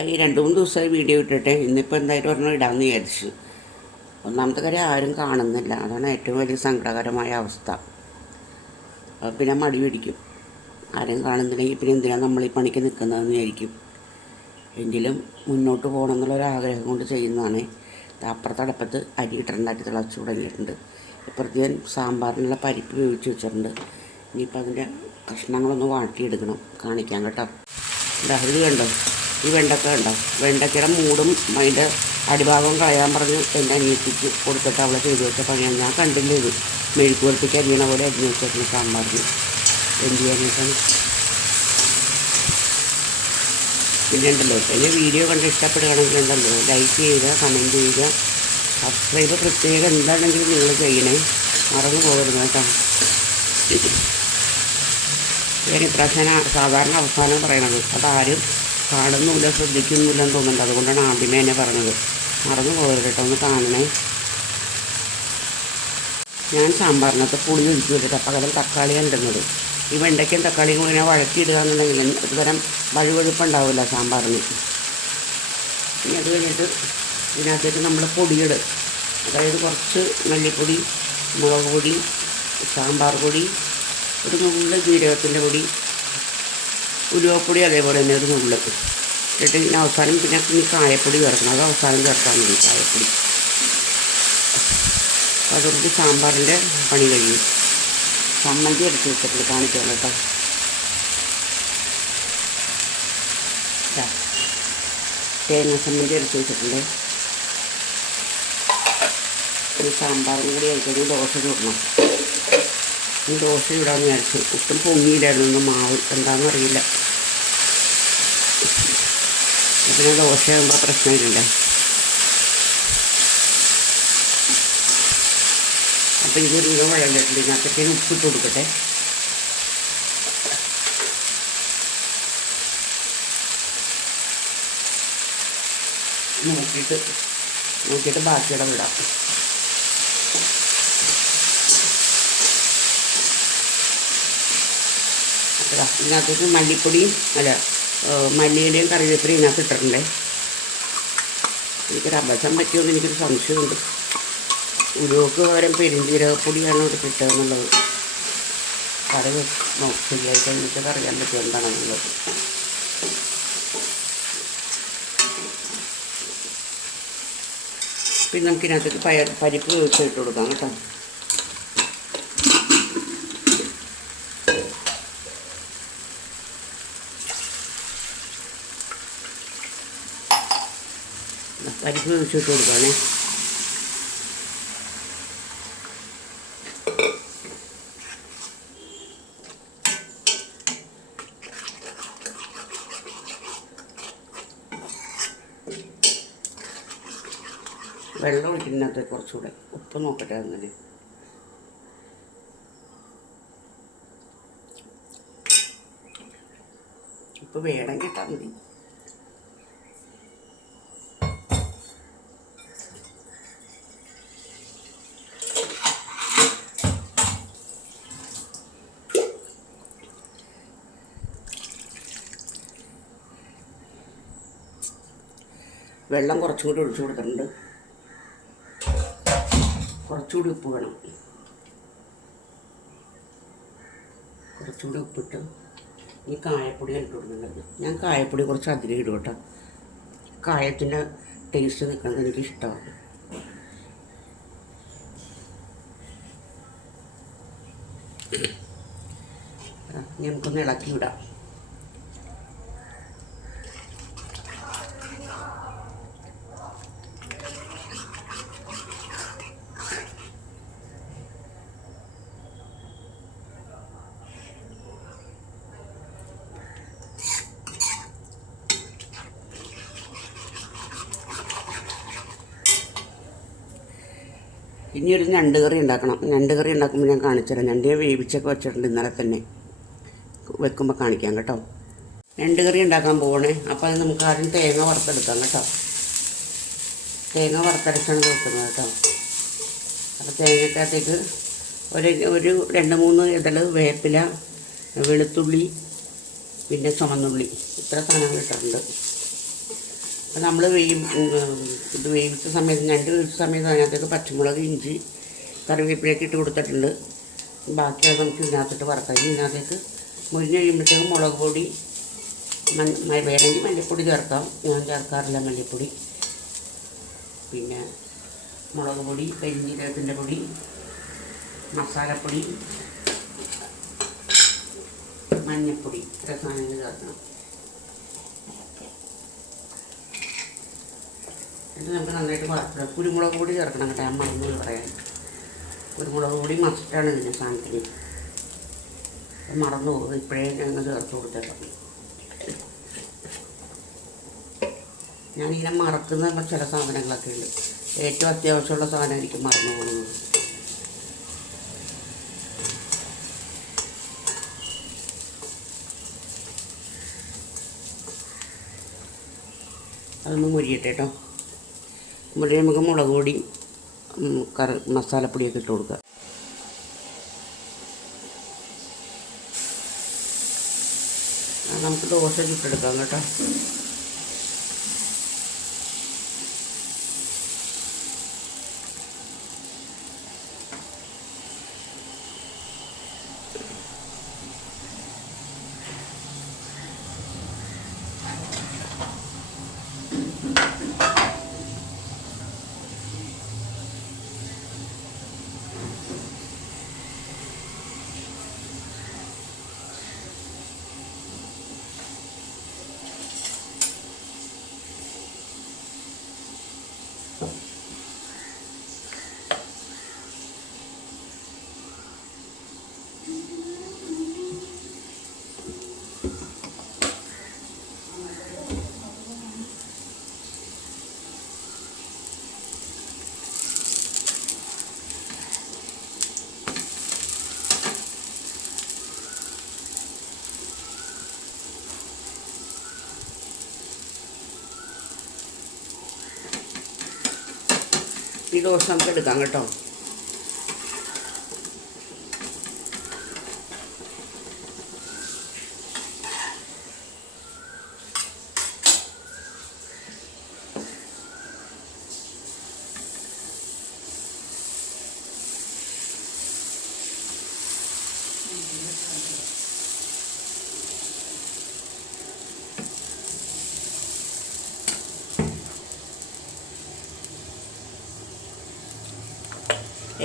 ഈ 2-3 ദിവസമായി വീഡിയോ ഇട്ടിട്ട് ഇന്നിപ്പോൾ എന്തായാലും ഒരെണ്ണം ഇടാമെന്ന് വിചാരിച്ചു. ഒന്നാമത്തെ കാര്യം ആരും കാണുന്നില്ല, അതാണ് ഏറ്റവും വലിയ സങ്കടകരമായ അവസ്ഥ. പിന്നെ മടി പിടിക്കും, ആരും കാണുന്നില്ലെങ്കിൽ പിന്നെ എന്തിനാണ് നമ്മൾ ഈ പണിക്ക് നിൽക്കുന്നതെന്ന് വിചാരിക്കും. എങ്കിലും മുന്നോട്ട് പോകണം എന്നുള്ളൊരാഗ്രഹം കൊണ്ട് ചെയ്യുന്നതാണ്. അപ്പുറത്തടപ്പത്ത് അരി ഇട്ടിട്ടുണ്ടാക്കി തിളച്ചു തുടങ്ങിയിട്ടുണ്ട്. ഇപ്പുറത്ത് ഞാൻ സാമ്പാറിനുള്ള പരിപ്പ് വേവിച്ച് വെച്ചിട്ടുണ്ട്. ഇനിയിപ്പോൾ അതിൻ്റെ കഷ്ണങ്ങളൊന്ന് വാട്ടിയെടുക്കണം, കാണിക്കാം കേട്ടോ. ഇത് കണ്ടോ, ഈ വെണ്ടക്ക കണ്ടോ, വെണ്ടക്കയുടെ മൂടും അതിൻ്റെ അടിഭാഗവും കളയാൻ പറഞ്ഞ് എൻ്റെ അനിയത്തിക്ക് കൊടുത്തിട്ട് അവളെ ചെയ്ത് വെച്ച പണിയാണ്. ഞാൻ കണ്ടില്ല ഇത് മെഴുക്ക് പുരട്ടിക്ക് അരിയണ പോലെ അരിഞ്ഞ് വെച്ചേക്കുന്ന സാമ്പാറിന് എന്ത് ചെയ്യാനായിട്ടാണ്. പിന്നെ ഉണ്ടല്ലോ, എൻ്റെ വീഡിയോ കണ്ട് ഇഷ്ടപ്പെടുകയാണെങ്കിൽ ഉണ്ടല്ലോ ലൈക്ക് ചെയ്യുക, കമൻറ്റ് ചെയ്യുക, സബ്സ്ക്രൈബ് പ്രത്യേകം എന്താണെങ്കിലും നിങ്ങൾ ചെയ്യണേ, മറന്നു പോകരുത് കേട്ടോ. ഞാൻ ഇപ്രാവശ്യം സാധാരണ അവസാനം പറയണത്, അതാരും കാണുന്നില്ല ശ്രദ്ധിക്കുന്നില്ലെന്ന് തോന്നുന്നുണ്ട്. അതുകൊണ്ടാണ് ആദ്യമേ എന്നെ പറഞ്ഞത്. മറന്നു പോകരുത് കേട്ടോ, ഒന്ന് കാണണേ. ഞാൻ സാമ്പാറിനകത്ത് പുളി ഒഴിച്ച് വെച്ചിട്ട് പകരം തക്കാളിയാണ് ഇടുന്നത്. ഈ വെണ്ടയ്ക്കും തക്കാളിയും കൂടി ഇങ്ങനെ വഴറ്റിയിടുക എന്നുണ്ടെങ്കിൽ ഒരുതരം വഴുവഴുപ്പുണ്ടാവില്ല സാമ്പാറിന്. ഇനി അത് കഴിഞ്ഞിട്ട് ഇതിനകത്തേക്ക് നമ്മൾ പൊടിയിടും. അതായത് കുറച്ച് മല്ലിപ്പൊടി, മുളക് പൊടി, സാമ്പാർ പൊടി, ഒരു നുള്ള് ജീരകത്തിൻ്റെ പൊടി, ഉലുവപ്പൊടി അതേപോലെ തന്നെ ഒരു നുള്ള് ഇട്ടിട്ട് പിന്നെ അവസാനം പിന്നെ കായപ്പൊടി ചേർക്കണം. അത് അവസാനം ചേർത്താൽ മതി, കായപ്പൊടി. അതോടുകൂടി സാമ്പാറിൻ്റെ പണി കഴിയും. ചമ്മന്തി എടുത്ത് വെച്ചിട്ട് കാണിക്കാം കേട്ടോ. തേങ്ങ ചമ്മന്തി എടുത്ത് വെച്ചിട്ടുണ്ട്. ഈ സാമ്പാറും കൂടി ആയിക്കഴിഞ്ഞ് ദോശ ചൂടണം. ഈ ദോശ ചൂടാന്ന് വിചാരിച്ചു. ഒട്ടും പൊങ്ങിയില്ലായിരുന്നു മാവ്, എന്താണെന്ന് അറിയില്ല. പിന്നെ ദോശയാകുമ്പോൾ പ്രശ്നമില്ല. അപ്പോൾ ഇതൊരു വിധം വഴങ്ങിയിട്ടുണ്ട്. ഇതിനകത്തേക്ക് ഉപ്പിട്ട് കൊടുക്കട്ടെ. നോക്കിയിട്ട് ബാക്കിയുടെ വിടാം. ഇതിനകത്തേക്ക് മല്ലിപ്പൊടിയും മല്ലിയിലയും കറിവേപ്പിലയും ഇതിനകത്ത് ഇട്ടിട്ടുണ്ടേ. എനിക്കൊരു അബദ്ധം പറ്റിയോന്ന് എനിക്കൊരു സംശയമുണ്ട്. ഉരുവക്ക് പകരം പെരുംജീരകപ്പൊടിയാണ് ഇവിടെ എന്നുള്ളത്. കറി ശരിയായി കഴിഞ്ഞിട്ട് അറിയാൻ പറ്റും എന്താണെന്നുള്ളത്. പിന്നെ നമുക്കിതിനകത്തേക്ക് പരിപ്പ് വേവിച്ചിട്ട് കൊടുക്കാം കേട്ടോ. പരിപ്പ് വേവിച്ചിട്ട് കൊടുക്കാനേ. വെള്ളം ഒഴിക്കുന്നതിനകത്ത് കുറച്ചുകൂടെ ഉപ്പ് നോക്കട്ടെ. അങ്ങനെ ഉപ്പ് വേണമെങ്കിൽ ഇട്ടാൽ മതി. വെള്ളം കുറച്ചും കൂടി ഒഴിച്ചു കൊടുത്തിട്ടുണ്ട്. കുറച്ചുകൂടി ഉപ്പ് വേണം. കുറച്ചുകൂടി ഉപ്പിട്ട് ഈ കായപ്പൊടി ഇട്ട് കൊടുക്കുന്നുണ്ട്. ഞാൻ കായപ്പൊടി കുറച്ച് അധികം ഇടും കേട്ടോ. കായത്തിൻ്റെ ടേസ്റ്റ് നിൽക്കുന്നത് എനിക്കിഷ്ടമാണ്. നമുക്കൊന്ന് ഇളക്കി വിടാം. ഇനി ഒരു ഞണ്ട് കറി ഉണ്ടാക്കണം. ഞണ്ട് കറി ഉണ്ടാക്കുമ്പോൾ ഞാൻ കാണിച്ചുതരാം. ഞണ്ടിനെ വേവിച്ചൊക്കെ വെച്ചിട്ടുണ്ട് ഇന്നലെ തന്നെ. വെക്കുമ്പോൾ കാണിക്കാം കേട്ടോ. ഞണ്ട് കറി ഉണ്ടാക്കാൻ പോകണേ. അപ്പോൾ അത് നമുക്ക് ആദ്യം തേങ്ങ വറുത്തെടുക്കാം കേട്ടോ. തേങ്ങ വറുത്തരച്ചാണ് വെക്കുന്നത് കേട്ടോ. അപ്പോൾ തേങ്ങക്കകത്തേക്ക് ഒരു 2-3 ഇതൾ വേപ്പില, വെളുത്തുള്ളി, പിന്നെ ചുമന്നുള്ളി, ഇത്ര സാധനങ്ങൾ ഇട്ടിട്ടുണ്ട്. അപ്പോൾ നമ്മൾ ഇത് വേവിച്ച സമയത്ത് ഞണ്ട് വേവിച്ച സമയത്ത് അതിനകത്തേക്ക് പച്ചമുളക്, ഇഞ്ചി, കറിവേപ്പിലേക്ക് ഇട്ട് കൊടുത്തിട്ടുണ്ട്. ബാക്കിയത് നമുക്ക് ഇതിനകത്തിട്ട് വറുക്കാം. ഇതിനകത്തേക്ക് മുരിഞ്ഞ് കഴിയുമ്പോഴത്തേക്കും മുളക് പൊടി, വേണമെങ്കിൽ മല്ലിപ്പൊടി ചേർക്കാം. ഞാൻ ചേർക്കാറില്ല മല്ലിപ്പൊടി. പിന്നെ മുളക് പൊടി, കരിഞ്ജീരകത്തിൻ്റെ പൊടി, മസാലപ്പൊടി, മഞ്ഞൾപ്പൊടി, ഇത്ര സാധനങ്ങൾ ചേർക്കണം. എന്നിട്ട് നമുക്ക് നന്നായിട്ട് വറുക്കണം. കുരുമുളക് പൊടി ചേർക്കണം കേട്ടോ, ഞാൻ മറന്നു പറയാൻ. കുരുമുളക് പൊടി മസ്റ്റാണ് ഇതിൻ്റെ സാധനത്തിന്. മറന്നു പോകും, ഇപ്പോഴേ ഞങ്ങൾ ചേർത്ത് കൊടുത്തേക്കാം. ഞാനിങ്ങനെ മറക്കുന്ന ചില സാധനങ്ങളൊക്കെ ഉണ്ട്. ഏറ്റവും അത്യാവശ്യമുള്ള സാധനമായിരിക്കും മറന്നു പോകുന്നത്. അതൊന്ന് മുരിയട്ടെ കേട്ടോ. മുരിയ നമുക്ക് മുളക് പൊടി, മസാലപ്പൊടിയൊക്കെ ഇട്ട് കൊടുക്കുക. നമുക്ക് ദോശ ചുട്ടെടുക്കാം കേട്ടോ. ഈ ദോശ നമുക്ക് എടുക്കാം കേട്ടോ.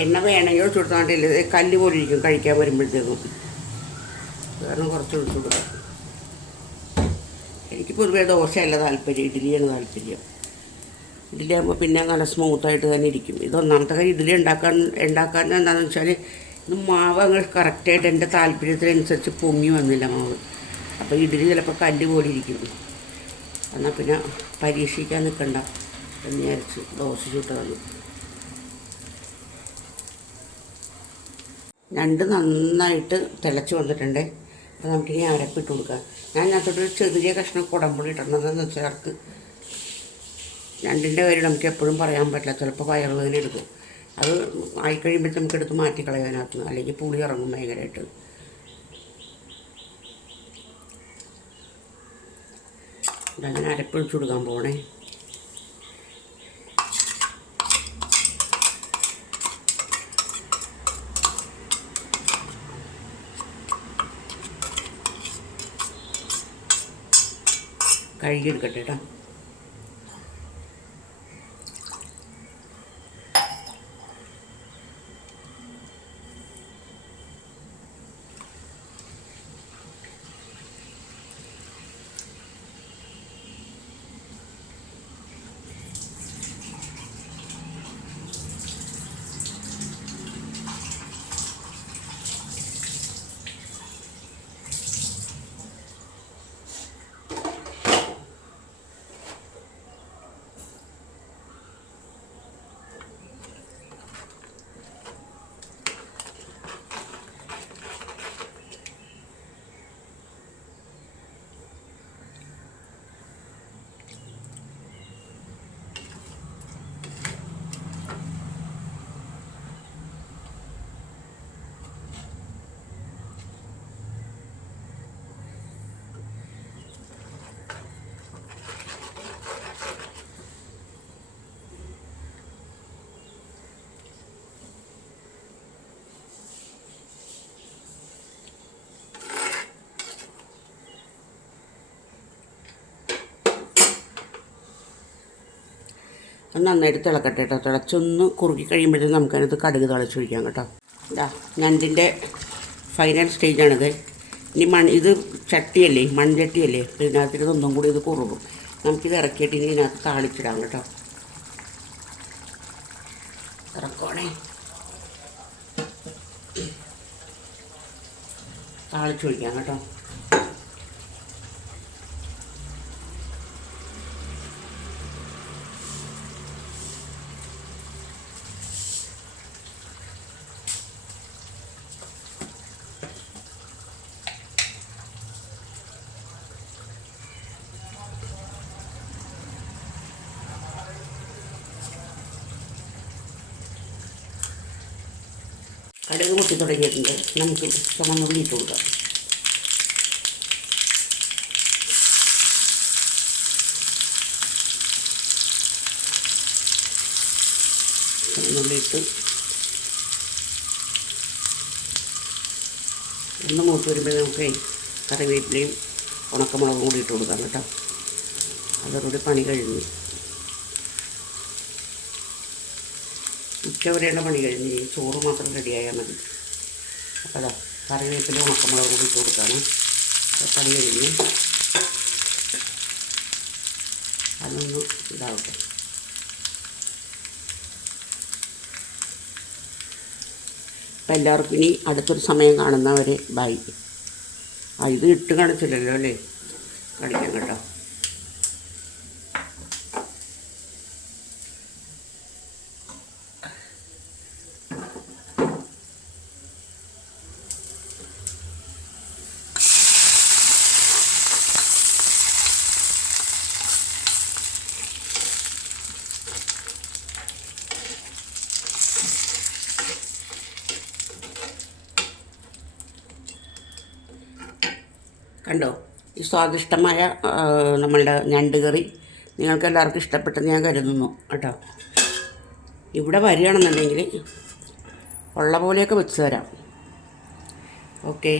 എണ്ണ വേണമെങ്കിൽ ഒഴിച്ചു കൊടുത്താണ്ടില്ല, കല്ല് പോലെ ഇരിക്കും കഴിക്കാൻ വരുമ്പോഴത്തേക്കും. കാരണം കുറച്ച് ഒഴിച്ചു കൊടുക്കാം. എനിക്ക് പൊതുവേ ദോശയല്ല താല്പര്യം, ഇഡ്ഡലിയാണ് താല്പര്യം. ഇഡ്ഡലി ആകുമ്പോൾ പിന്നെ നല്ല സ്മൂത്തായിട്ട് തന്നെ ഇരിക്കും. ഇത് ഒന്നാമത്തെ കാര്യം, ഇഡ്ഡലി ഉണ്ടാക്കാൻ എന്താണെന്ന് വെച്ചാൽ ഇത് മാവ് അങ്ങ് കറക്റ്റായിട്ട് എൻ്റെ താല്പര്യത്തിനനുസരിച്ച് പൊങ്ങി വന്നില്ല മാവ്. അപ്പോൾ ഇഡ്ഡലി ചിലപ്പോൾ കല്ല് പോലെ ഇരിക്കും. എന്നാൽ പിന്നെ പരീക്ഷിക്കാൻ നിൽക്കണ്ട എന്ന് വിചാരിച്ച് ദോശ ചുട്ടതാണ്. ഞണ്ട് നന്നായിട്ട് തിളച്ച് വന്നിട്ടുണ്ട്. അപ്പോൾ നമുക്കിനി അരപ്പിട്ട് കൊടുക്കാം. ഞാൻ അതിനകത്തോട്ട് ചെറിയ കഷ്ണം കുടംപുളി ഇടണമെന്ന് ചേർക്ക്. ഞണ്ടിൻ്റെ കാര്യം നമുക്ക് എപ്പോഴും പറയാൻ പറ്റില്ല, ചിലപ്പോൾ വയറുവേദന എടുക്കും. അത് ആയിക്കഴിയുമ്പോൾ നമുക്ക് എടുത്ത് മാറ്റിക്കളയാനകത്ത്, അല്ലെങ്കിൽ പുളി ഇറങ്ങും ഭയങ്കരമായിട്ട്. അങ്ങനെ അരപ്പൊഴിച്ച് കൊടുക്കാൻ പോകണേ. കഴുകിയെടുക്കട്ടെ കേട്ടോ. അത് നന്നായിട്ട് തിളക്കട്ടെ കേട്ടോ. തിളച്ചൊന്ന് കുറുക്കി കഴിയുമ്പോഴത്തേക്കും നമുക്കതിനകത്ത് കടുക് തിളച്ചൊഴിക്കാം കേട്ടോ. ഇതാ ഞണ്ടിൻ്റെ ഫൈനൽ സ്റ്റേജാണിത്. ഇനി ഇത് ചട്ടിയല്ലേ, മൺചട്ടിയല്ലേ, അപ്പോൾ ഇതിനകത്തിട്ട് ഒന്നും കൂടി ഇത് കുറുകും. നമുക്കിത് ഇറക്കിയിട്ട് ഇനി ഇതിനകത്ത് താളിച്ചിടാം കേട്ടോ. ഇറക്കോണേ, താളിച്ചൊഴിക്കാം കേട്ടോ. കടുക് പൊട്ടി തുടങ്ങിയിട്ടുണ്ട്. നമുക്ക് ചുമന്നുള്ളി ഇട്ട് കൊടുക്കാം. ചുമന്നുള്ളി ഇട്ട് ഒന്ന് മൂത്ത് വരുമ്പോൾ നമുക്ക് കറിവേപ്പിലയും ഉണക്കമുളകും കൂടി ഇട്ട് കൊടുക്കാം കേട്ടോ. അതോടുകൂടി പണി കഴിഞ്ഞു. ഉച്ചവരെയുള്ള പണി കഴിഞ്ഞ് ചോറ് മാത്രം റെഡിയായാൽ മതി. അപ്പോൾ അതാ കറിവേപ്പില ഉണക്കമുളക് കൂടി ഇട്ട് കൊടുക്കാണ്. പണി കഴിഞ്ഞ് അതൊന്ന് ഇതാവട്ടെ. അപ്പോൾ എല്ലാവർക്കും ഇനി അടുത്തൊരു സമയം കാണുന്നവരെ ബൈ. ഇത് ഇട്ട് കാണിച്ചില്ലല്ലോ അല്ലേ, കാണിക്കാം കേട്ടോ. കണ്ടോ, ഈ സ്വാദിഷ്ടമായ നമ്മളുടെ ഞണ്ട് കറി നിങ്ങൾക്ക് എല്ലാവർക്കും ഇഷ്ടപ്പെട്ടെന്ന് ഞാൻ കരുതുന്നു കേട്ടോ. ഇവിടെ വരികയാണെന്നുണ്ടെങ്കിൽ ഉള്ള പോലെയൊക്കെ വെച്ച് തരാം. ഓക്കെ.